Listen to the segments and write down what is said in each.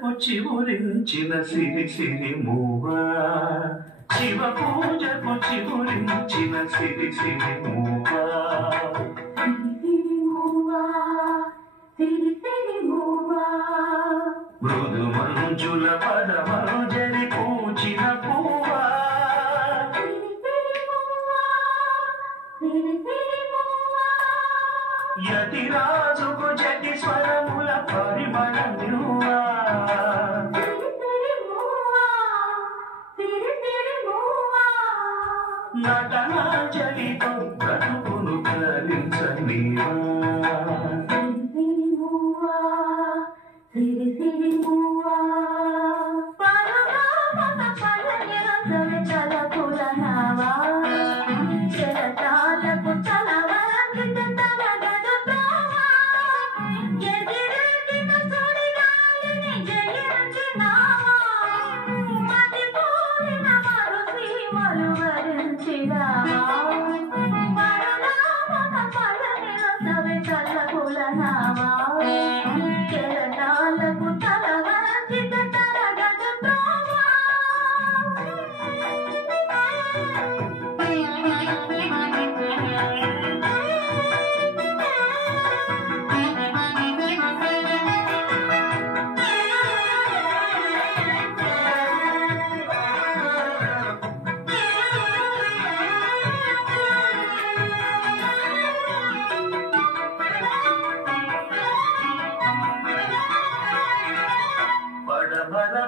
పూజకు చివురించిన సిరి సిరి మూవా శివ పూజకు చివురించిన సిరి సిరి మూవా మృదు మంజుల పదమను జరి పూచిన పూవా యతి రాజుకు జటి స్వరముల పరిమళమువా నటనాంజలితో బ్రతుకును కరించనీవా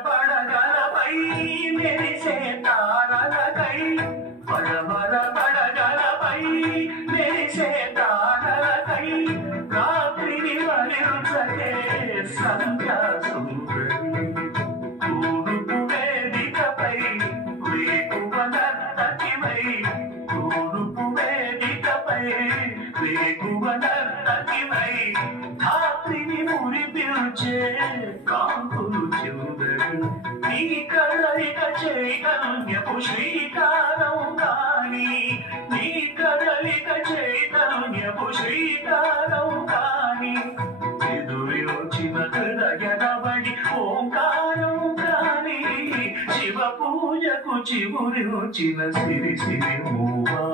పడగలపై మెరిసే తారలకై పడమర పడగలపై మెరిసే తారలకై రాత్రిని వరించే సంధ్యా సుందరి తూర్పు వేదికపై వేకువ నర్తకివై తూర్పు వేదికపై వేకువ నర్తకివై రాత్రిని మురిపిల్చే కాంతులు చెందడు నీ కదలిక చైతన్యపు శ్రీకారం కాని నీ కదలిక చైతన్యపు శ్రీకారం కాని ఎదురొచ్చిన హృదయనబడి ఓంకారం కాని శివ పూజకు చివురిచిన సిరి సిరి మూవా